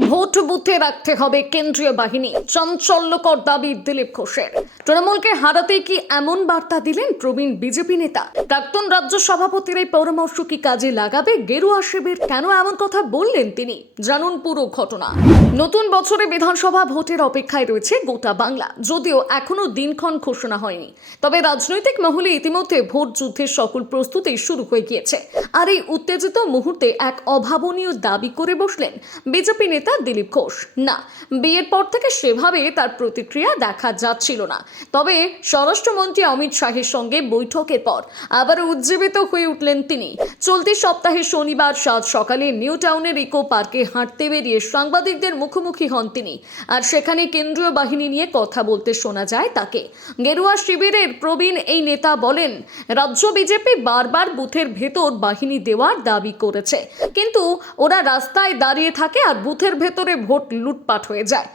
Vote বুথে রাখতে হবে কেন্দ্রীয় বাহিনী। চাঞ্চল্যকর দাবি দিলীপ ঘোষের। তৃণমূলকে হারাতে কি এমন বার্তা দিলেন প্রবীণ বিজেপি নেতা? প্রাক্তন রাজ্য সভাপতির এই পরামর্শ কি কাজে লাগাবে? গেরুয়া শিবির কেন এমন কথা বললেন তিনি? জানুন পুরো ঘটনা। নতুন বছরে বিধানসভা ভোটের অপেক্ষায় রয়েছে গোটা বাংলা। যদিও এখনও দিনক্ষণ ঘোষণা হয়নি। তবে রাজনৈতিক মহলে ইতিমধ্যে ভোট যুদ্ধের সকল প্রস্তুতি শুরু হয়ে গিয়েছে। আর এই উত্তেজিত মুহূর্তে এক অভাবনীয় দাবি করে বসলেন বিজেপি নেতা দিলীপ ঘোষ। না, বিয়ের পর থেকে সেভাবে তার প্রতিক্রিয়া দেখা যাচ্ছিল না। তবে স্বরাষ্ট্রমন্ত্রী অমিত শাহের সঙ্গে বৈঠকের পর আবার উজ্জীবিত হয়ে উঠলেন তিনি। চলতি সপ্তাহে শনিবার সাত সকালে নিউ টাউনের ইকো পার্কে হাঁটতে বেরিয়ে সাংবাদিকদের মুখোমুখি হন তিনি। আর সেখানে কেন্দ্রীয় বাহিনী নিয়ে কথা বলতে শোনা যায় তাকে। গেরুয়া শিবিরের প্রবীণ এই নেতা বলেন, রাজ্য বিজেপি বারবার বুথের ভেতর বাহিনী দেওয়ার দাবি করেছে। কিন্তু ওরা রাস্তায় দাঁড়িয়ে থাকে আর বুথের ভেতরে ভোট লুটপাট হয়ে যায়।